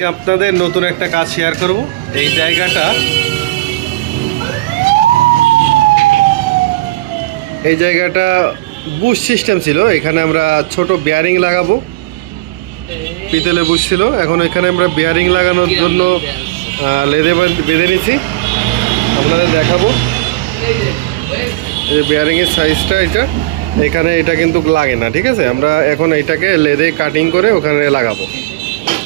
আপনাদের নতুন একটা কাজ শেয়ার করব। এই জায়গাটা। এই জায়গাটা বুশ সিস্টেম ছিল। এখানে আমরা ছোট বিয়ারিং লাগাবো। পিতলে বুশ ছিল। এখন এখানে আমরা বিয়ারিং লাগানোর জন্য লেদে বেঁধে নিছি আপনাদের দেখাবো। এই যে বিয়ারিংয়ের সাইজটা এটা। এখানে এটা কিন্তু লাগে না, ঠিক আছে? আমরা এখন এটাকে লেদে কাটিং করে ওখানে লাগাবো।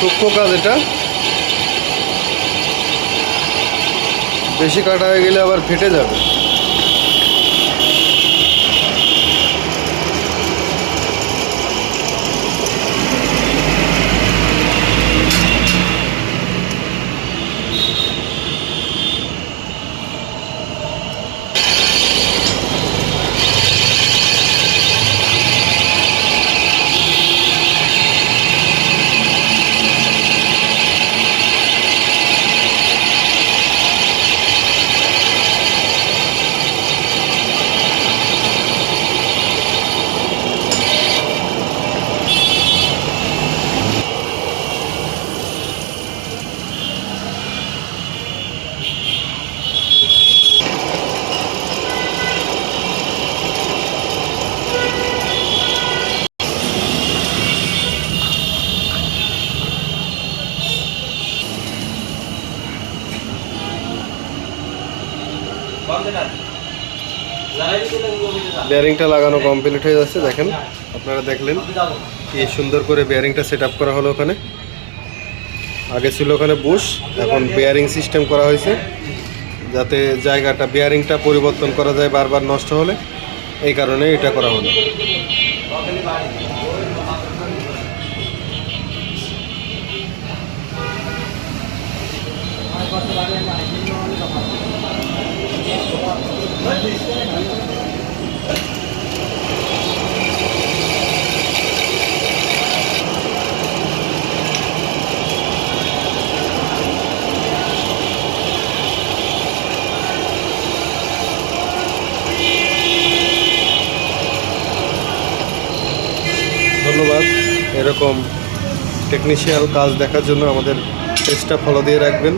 সূক্ষ্ম কাজ এটা। বেশি কাটা হয়ে গেলে আবার ফেটে যাবে। বেয়ারিংটা লাগানো কমপ্লিট হয়ে যাচ্ছে, দেখেন। আপনারা দেখলেন কি সুন্দর করে বেয়ারিংটা সেট করা হলো ওখানে। আগে ছিল ওখানে বুশ এখন বেয়ারিং সিস্টেম করা হয়েছে, যাতে জায়গাটা বেয়ারিংটা পরিবর্তন করা যায় বারবার নষ্ট হলে। এই কারণে এটা করা হলো। ধন্যবাদ। এরকম টেকনিশিয়াল কাজ দেখার জন্য আমাদের পেজটা ফলো দিয়ে রাখবেন।